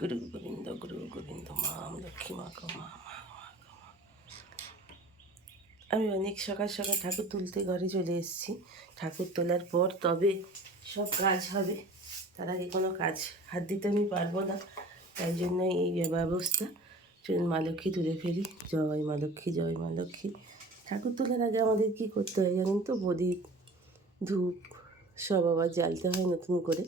গুরু গোবিন্দ গুরু গোবিন্দ মাম লক্ষ্মী মা, গো, মা। আমি অনেক সকাল সকাল ঠাকুর তুলতে ঘরে চলে এসেছি। ঠাকুর তোলার পর তবে সব কাজ হবে। তার আগে কোনো কাজ হাত দিতে আমি পারব না। তাই জন্য এই ব্যবস্থা। চলুন মা লক্ষ্মী তুলে ফেলি। জয় মা লক্ষ্মী, জয় মা লক্ষ্মী। ঠাকুর তোলার আগে আমাদের কি করতে হয় জানেন তো? প্রদীপ, ধূপ, সব আবার জ্বালতে হয় নতুন করে।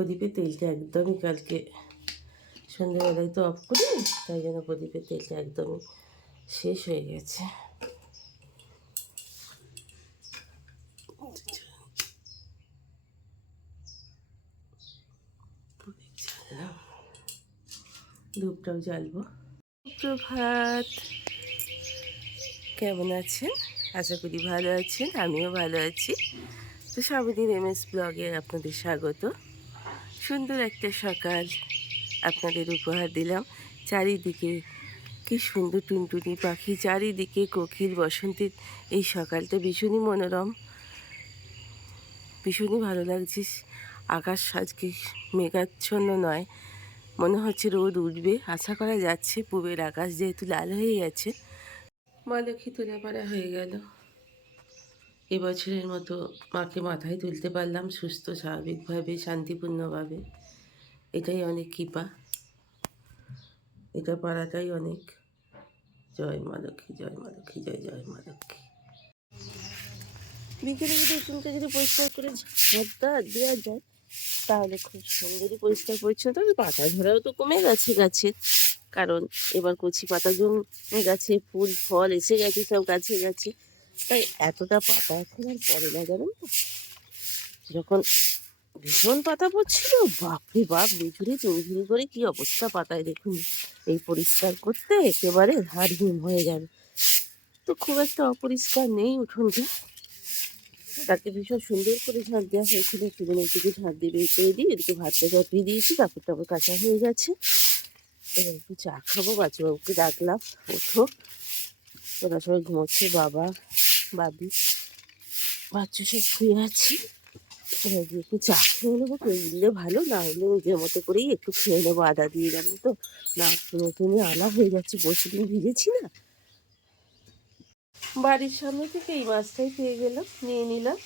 প্রদীপের তেলটা একদমই কালকে সন্ধ্যেবেলায় তো অফ করি, তাই জন্য প্রদীপের তেলটা একদমই শেষ হয়ে গেছে। ধূপটাও জ্বালবো। প্রভাত কেমন আছেন? আশা করি ভালো আছেন, আমিও ভালো আছি। তো সাবদিন এম এস ব্লগে আপনাদের স্বাগত। সুন্দর একটা সকাল আপনাদের উপহার দিলাম। চারিদিকে কি সুন্দর টুনটুনি পাখি, চারিদিকে কোকিল বসন্তের এই সকালটা ভীষণই মনোরম। ভীষণই ভালো লাগছে। আকাশ আজকে মেঘাচ্ছন্ন নয়, মনে হচ্ছে রোদ উঠবে। আশা করা যাচ্ছে পূবের আকাশ যেহেতু লাল হয়ে গেছে। মা লক্ষ্মী তুলে পারা হয়ে গেল। এবছরের মতো মাকে মাথায় তুলতে পারলাম সুস্থ, স্বাভাবিকভাবে, শান্তিপূর্ণভাবে। এটাই অনেক কৃপা। এটা পারাটাই অনেক জয় মা লক্ষ্মী, জয় মা লক্ষ্মী, জয় জয় মা লক্ষ্মী। বিকেলে যদি উঠোনটা যদি পরিষ্কার করে ঝাড়টা দেওয়া যায়, তাহলে খুব সুন্দরই পরিষ্কার পরিচ্ছন্ন। তবে পাতা ঝরাও তো কমে গেছে গাছের কারণ এবার কচি পাতা জমে গেছে, ফুল, ফল এসে গেছে, সব গাছে গাছে। তাই এতটা পাতা এখন আর পড়ে না জানেন তো? যখন ভীষণ পাতা পড়ছিল, বাপরে বাপ বিঝুরি চৌঝুরি করে কি অবস্থা পাতায় দেখুন। এই পরিষ্কার করতে একেবারে হাড় হিম হয়ে যাবে। তো খুব একটা অপরিষ্কার নেই উঠোনটা। তাকে ভীষণ সুন্দর করে ঝাঁট দেওয়া হয়েছিল। সেদিন একটু ঝাঁট দিয়ে বের করে দিই এদিকে ভাতটা চাপিয়ে দিয়েছি কাপড় টাপড় কাঁচা হয়ে গেছে। এবার একটু চা খাব, বাচ্চাবাবুকে ডাকলাম, ওঠো। ওরা সবাই ঘুমোচ্ছে, বাবা, বাবি, বাচ্চা সব শুয়ে আছি। একটু চা খেয়ে নেব, কেউ ভালো, না হলে নিজের মতো করেই একটু খেয়ে নেব আদা দিয়ে যাবেন তো। না নতুন আলা হয়ে যাচ্ছে পরশু দিন ভিজেছি না। বাড়ির সামনে থেকে এই মাছটাই পেয়ে গেলাম, নিয়ে নিলাম।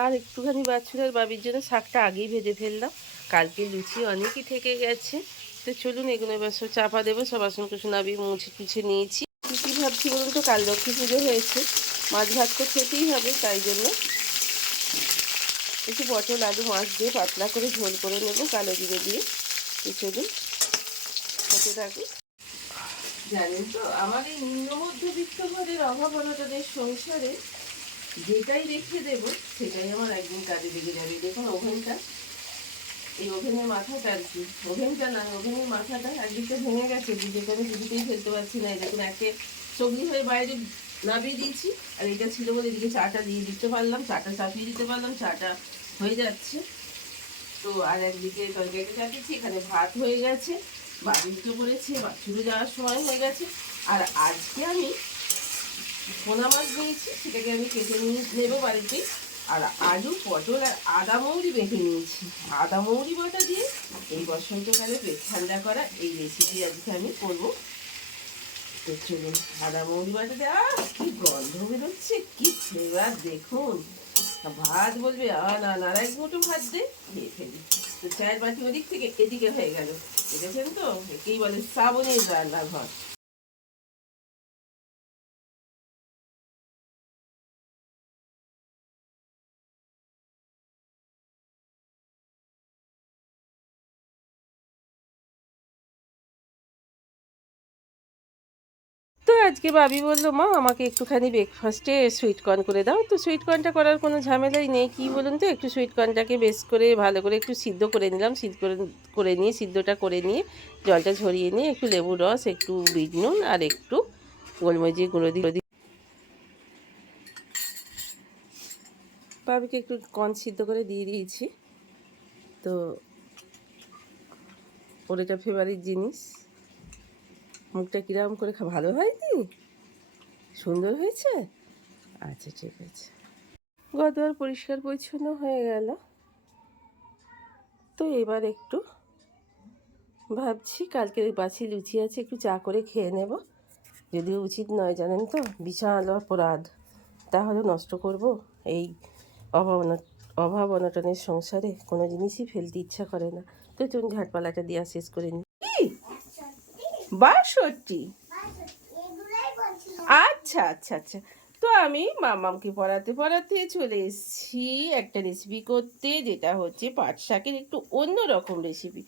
আর একটুখানি বাছুরের বাবির জন্য শাকটা আগেই ভেজে ফেললাম। কালকে লুচি অনেকই থেকে গেছে। তো চলুন, এগুলো এবার সব চাপা দেবো, সব বাসন কুসন আবি মুছে টুছে নিয়েছি। ভাবছি বলুন তো, কাল লক্ষ্মী পুজো হয়েছে। মাছ ভাত তো খেতেই হবে, তাই জন্য একটু পটল, আলু, মাছ দিয়ে পাতলা করে ঝোল করে নেব, কালো জিরে দিয়ে। তো চলুন, খেতে থাকুন। জানেন তো, আমার এই নিম্ন মধ্যবিত্ত ঘরের অভাব অনটনের সংসারে যেটাই রেখে দেব, সেটাই আমার একদিন কাজে লেগে যাবে। দেখুন, ওভেনটা, এই ওভেনের মাথাটা আর কি। ওভেনটা না, ওভেনের মাথাটা একদিকটা ভেঙে গেছে দুটোকে আমি দুদিকেই ফেলতে পারছি না। দেখুন, একে সবজি হয়ে বাইরে নামিয়ে দিয়েছি। আর এটা ছিল বলে এদিকে চাটা দিয়ে দিতে পারলাম, চাটা চাপিয়ে দিতে পারলাম, চাটা হয়ে যাচ্ছে। তো আর একদিকে তরকারিটা চাপিয়েছি, এখানে ভাত হয়ে গেছে বাড়ি উঠে পড়েছে বাছুরে যাওয়ার সময় হয়ে গেছে। আর আজকে আমি পোনা মাছ নিয়েছি সেটাকে আমি কেটে নিয়ে নেব বাড়িতে। আর আলু, পটল আর আদা মৌরি বেটে নিয়েছি। আদা মৌরি বাটা দিয়ে এই বসন্তকালে পেট ঠান্ডা করা এই রেসিপি আজকে আমি করব। তো চলুন। আদা মৌরি বাটা আহ, কি গন্ধ বেরোচ্ছে কি ফ্লেভার দেখুন। ভাত বলবে আ না না এক মুঠো ভাত দে খেয়ে ফেলি। তো চায়ের বাটি ওদিক থেকে এদিকে হয়ে গেল। দেখেছেন তো? একেই বলে শ্রাবণের রান্নাঘর। আজকে বাবি বলল, মা, আমাকে একটুখানি ব্রেকফাস্টে সুইট কর্ন করে দাও। তো সুইট কর্নটা করার কোনো ঝামেলাই নেই। কি বলুন তো, একটু সুইট কর্নটাকে বেশ করে ভালো করে একটু সিদ্ধ করে নিলাম। সিদ্ধ করে নিয়ে, সিদ্ধটা করে নিয়ে জলটা ঝরিয়ে নিয়ে একটু লেবুর রস, একটু বিট নুন আর একটু গোলমরিচের গুঁড়ো দিয়ে বাবিকে একটু কর্ন সিদ্ধ করে দিয়ে দিয়েছি। তো ওর এটা ফেভারিট জিনিস। মুখটা কীরকম করে ভালো হয়নি? সুন্দর হয়েছে? আচ্ছা ঠিক আছে। গদর পরিষ্কার পরিচ্ছন্ন হয়ে গেল। তো এবার একটু ভাবছি কালকে বাছি লুচি আছে, একটু চা করে খেয়ে নেব। যদিও উচিত নয়, জানেন তো? বিশাল অপরাধ। তাহলে নষ্ট করব? এই অভাব অভাব অনটনের সংসারে কোনো জিনিসই ফেলতে ইচ্ছা করে না। তো চলুন ঝাটপালাটা দেওয়া শেষ করে কি? বাষট্টি। আচ্ছা আচ্ছা আচ্ছা। তো আমি মামামকে পড়াতে পড়াতে চলে এসেছি একটা রেসিপি করতে যেটা হচ্ছে পাট শাকের একটু অন্য রকম রেসিপি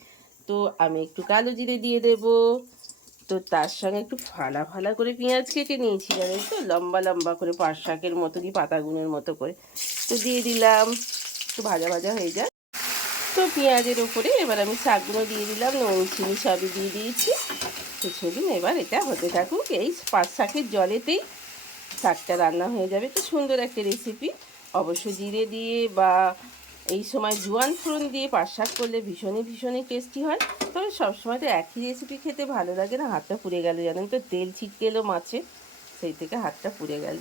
তো আমি একটু কালো জিরে দিয়ে দেব। তো তার সঙ্গে একটু ফালা ফালা করে পেঁয়াজ কেটে নিয়েছি জানেন তো? লম্বা লম্বা করে পাট শাকের মতো কি পাতাগুনের মতো করে। তো দিয়ে দিলাম। একটু ভাজা ভাজা হয়ে যায় তো পেঁয়াজের ওপরে এবার আমি শাকগুলো দিয়ে দিলাম নুন চিনি সবই দিয়ে দিয়েছি। তো চলুন এবার এটা হতে থাকুক। এই পাঁচ শাকের জলেতেই শাকটা রান্না হয়ে যাবে। তো সুন্দর একটা রেসিপি অবশ্য জিরে দিয়ে বা এই সময় জোয়ান ফোড়ন দিয়ে পাঁচ শাক করলে ভীষণই ভীষণই টেস্টি হয়। তবে সবসময় তো একই রেসিপি খেতে ভালো লাগে না। হাতটা পুড়ে গেল, জানেন তো? তেল ছিটকে এলো মাছে, সেই থেকে হাতটা পুড়ে গেল।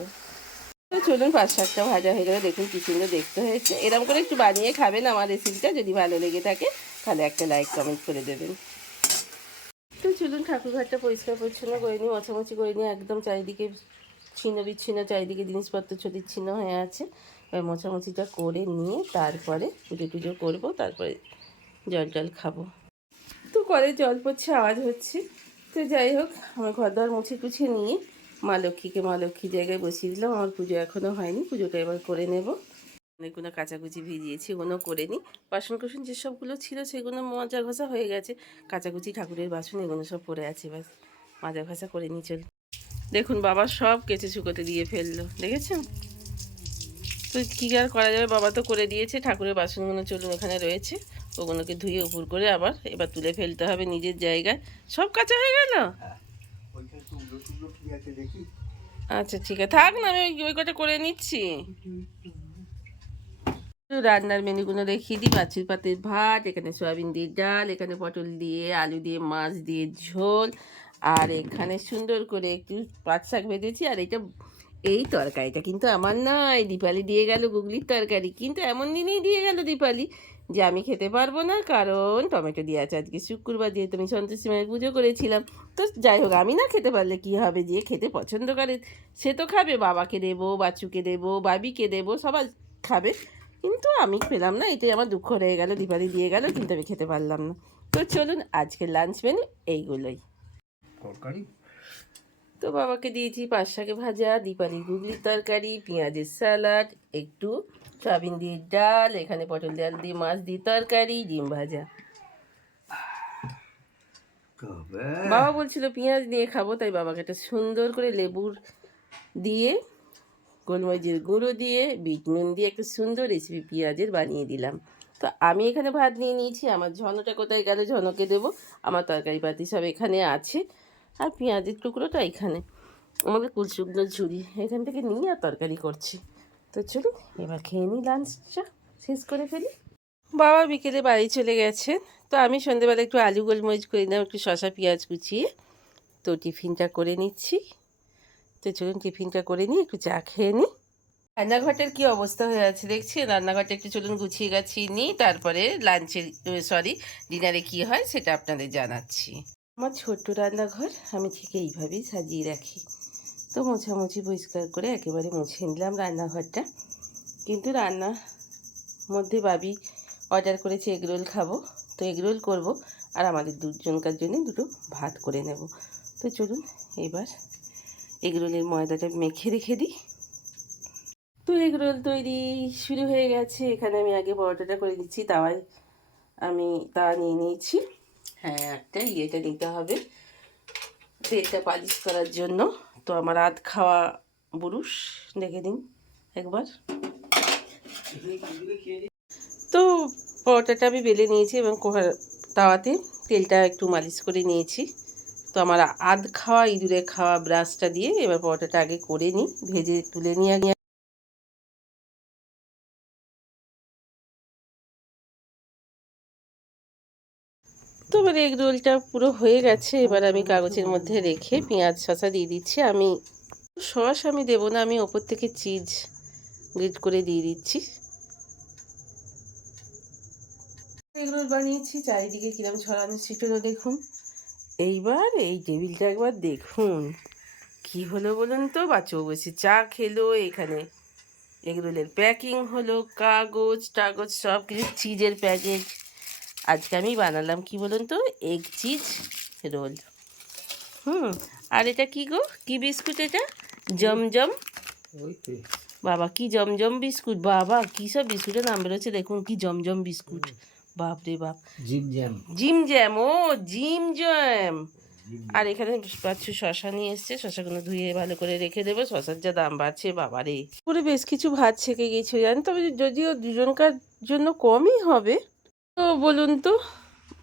তো চলুন পাঁচ শাকটা ভাজা হয়ে গেলে। দেখুন কি সুন্দর দেখতে হয়েছে। এরকম করে একটু বানিয়ে খাবেন আমার রেসিপিটা যদি ভালো লেগে থাকে, তাহলে একটা লাইক কমেন্ট করে দেবেন। চলুন ঠাকুর ঘরটা পরিষ্কার, পরিচ্ছন্ন করে নিই মোছামুছি করে নিই একদম চারিদিকে ছিন্ন বিচ্ছিন্ন, চারিদিকে জিনিসপত্র ছদিচ্ছিন্ন হয়ে আছে। এবার মোছামুছিটা করে নিয়ে তারপরে পুজো টুজো করব, তারপরে জল টল খাব। তো কলে জল পড়ছে, আওয়াজ হচ্ছে। তো যাই হোক, আমার ঘর দর মুছে কুছিয়ে নিয়ে মা লক্ষ্মীকে, মা লক্ষ্মীর জায়গায় বসিয়ে দিলাম। আমার পুজো এখনও হয়নি, পুজোটা এবার করে নেব। অনেকগুলো কাচাকুচি ভিজিয়েছি ওগুলো করে নিই বাসন কুসন যেসবগুলো ছিল সেগুলো মাজা ঘষা হয়ে গেছে। কাচাকুচি ঠাকুরের বাসন এগুলো সব পড়ে আছে ব্যাস। মাজা ঘষা করে নিয়ে চল। দেখুন বাবা সব কেচে শুকোতে দিয়ে ফেলল দেখেছেন? তো কী আর করা যাবে? বাবা তো করে দিয়েছে ঠাকুরের বাসনগুলো চলুন ওখানে রয়েছে। ওগুলোকে ধুয়ে উপর করে আবার এবার তুলে ফেলতে হবে নিজের জায়গায়। সব কাঁচা হয়ে গেল? দেখি। আচ্ছা ঠিক আছে। থাক না আমি ওই- ওই কটা করে নিচ্ছি। রান্নার মেনুগুলো দেখিয়ে দিই। মাছের পাতের ভাত, এখানে সয়াবিন দিয়ে ডাল, এখানে পটল দিয়ে, আলু দিয়ে, মাছ দিয়ে ঝোল। আর এখানে সুন্দর করে একটু পাট শাক ভেজেছি আর এটা, এই তরকারিটা কিন্তু আমার নয় দীপালি দিয়ে গেল গুগলির তরকারি। কিন্তু এমন দিনেই দিয়ে গেল দীপালি যে আমি খেতে পারব না। কারণ টমেটো দিয়ে আছে। আজকে শুক্রবার যেহেতু আমি সন্তোষী মায়ের পুজো করেছিলাম। তো যাই হোক, আমি না খেতে পারলে কি হবে? যে খেতে পছন্দ করে, সে তো খাবে। বাবাকে দেবো, বাচ্চুকে দেবো বাবিকে দেবো, সবাই খাবে। কিন্তু আমি পেলাম না এটাই আমার দুঃখ রয়ে গেল দীপালি দিয়ে গেল কিন্তু আমি খেতে পারলাম না। তো চলুন আজকের লাঞ্চ মেনু এইগুলোই। তরকারি? তো বাবাকে দিয়েছি পাঁচ শাকে ভাজা দীপালি গুগলির তরকারি পেঁয়াজের স্যালাড একটু সয়াবিন দিয়ে ডাল এখানে পটল ডাল দিয়ে মাছ দিয়ে তরকারি ডিম ভাজা। বাবা বলছিল পেঁয়াজ দিয়ে খাব তাই বাবাকে একটা সুন্দর করে লেবুর দিয়ে গোলমরিচের গুঁড়ো দিয়ে, বিট নুন দিয়ে একটা সুন্দর রেসিপি পেঁয়াজের বানিয়ে দিলাম। তো আমি এখানে ভাত নিয়ে নিয়েছি, আমার ঝনটা কোথায় গেলে ঝনকে দেবো, আমার তরকারি পাতি সব এখানে আছে, আর পেঁয়াজের টুকরোটা এখানে। আমাদের কুলশুকনো ঝুড়ি, এখান থেকে নিয়ে আর তরকারি করছি। তো চলুন, এবার খেয়ে নিই লাঞ্চটা শেষ করে ফেলি। বাবা বিকেলে বাড়ি চলে গেছেন তো আমি সন্ধেবেলা একটু আলু গোলমরিচ করে নিলাম, একটু শশা পেঁয়াজ কুচিয়ে, তো টিফিনটা করে নিচ্ছি। তো চলুন টিফিনটা করে নিই একটু চা খেয়ে নিই রান্নাঘরটার কি অবস্থা হয়ে আছে দেখছি রান্নাঘরটা একটু চলুন গুছিয়ে গাছিয়ে নিই তারপরে লাঞ্চের সরি ডিনারে কি হয় সেটা আপনাদের জানাচ্ছি। আমার ছোট্ট রান্নাঘর আমি ঠিক এইভাবেই সাজিয়ে রাখি। তো মোছামুছি পরিষ্কার করে একেবারে মুছে নিলাম রান্নাঘরটা। কিন্তু রান্না মধ্যে বাবি অর্ডার করেছে এগরোল খাব। তো এগরোল করব আর আমাদের দুজনকার জন্য দুটো ভাত করে নেব। তো চলুন এবার এগরোলের ময়দাটা মেখে রেখে দিই। তো এগরোল তৈরি শুরু হয়ে গেছে। এখানে আমি আগে পরোটাটা করে দিচ্ছি তাওয়ায় আমি তা নিয়ে নিয়েছি। হ্যাঁ একটা ইয়েটা নিতে হবে, তেলটা পালিশ করার জন্য। তো আমার আধ খাওয়া বুরুষ দেখে দিন একবার। তো পরোটাটা আমি বেলে নিয়েছি এবং তাওয়াতে তেলটা একটু মালিশ করে নিয়েছি। তো আমার আধ খাওয়া, ইঁদুরে খাওয়া ব্রাশটা দিয়ে এবার পরোটাটা আগে করে নিই, ভেজে তুলে নিয়ে আগে। তো এবার এগ রোলটা পুরো হয়ে গেছে, এবার আমি কাগজের মধ্যে রেখে পেঁয়াজ শসা দিয়ে দিচ্ছি। আমি সস আমি দেবো না, আমি ওপর থেকে চিজ গ্রেট করে দিয়ে দিচ্ছি। এগুলো বানিয়েছি, চারিদিকে কিরম ছড়ানো ছিটানো দেখুন। এইবার এই টেবিলটা একবার দেখুন। কি হলো বলুন তো? বাচ্চা বসে চা খেলো এখানে এগরোলের প্যাকিং হলো কাগজ টাগজ সব কিছু চিজের প্যাকেট আজকে আমি বানালাম কি বলুন তো? Egg cheese roll. হুম আর এটা কি গো? কি বিস্কুট এটা? জমজম? বাবা কি জমজম বিস্কুট? বাবা কী সব বিস্কুটের নাম বেরোচ্ছে দেখুন কি জমজম বিস্কুট। বাপ রে বাপ। Jim Jam. জিম জ্যাম ও জিম জ্যাম। আর এখানে পাচ্ছ শশা নিয়ে এসছে শশাগুলো ধুয়ে ভালো করে রেখে দেবো শশার যা দাম বাড়ছে বাবারে। পুরো বেশ কিছু ভাত ছেঁকে গেছে জানেন তবে যদিও দুজনকার জন্য কমই হবে। তো বলুন তো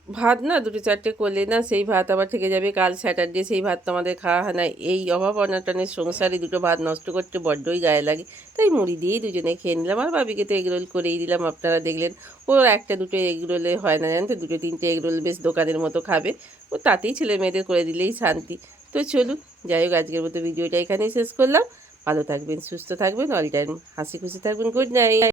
ভাত না, দুটো চারটে করলে না সেই ভাত আবার থেকে যাবে কাল স্যাটারডে সেই ভাত তো আমাদের খাওয়া হয় না। এই অভাব অনাটনের সংসারে দুটো ভাত নষ্ট করতে বড্ডই গায়ে লাগে। তাই মুড়ি দিয়েই দুজনে খেয়ে নিলাম। আর বাবিকে তো এগরোল করেই দিলাম, আপনারা দেখলেন। ও একটা দুটো এগরোলে হয় না, জানেন তো? দুটো তিনটে এগরোল বেশ দোকানের মতো খাবে। ও তাতেই ছেলে মেয়েদের করে দিলেই শান্তি। তো চলুন, যাই হোক, আজকের মতো ভিডিওটা এখানেই শেষ করলাম। ভালো থাকবেন, সুস্থ থাকবেন অল টাইম হাসি খুশি থাকবেন গুড নাইট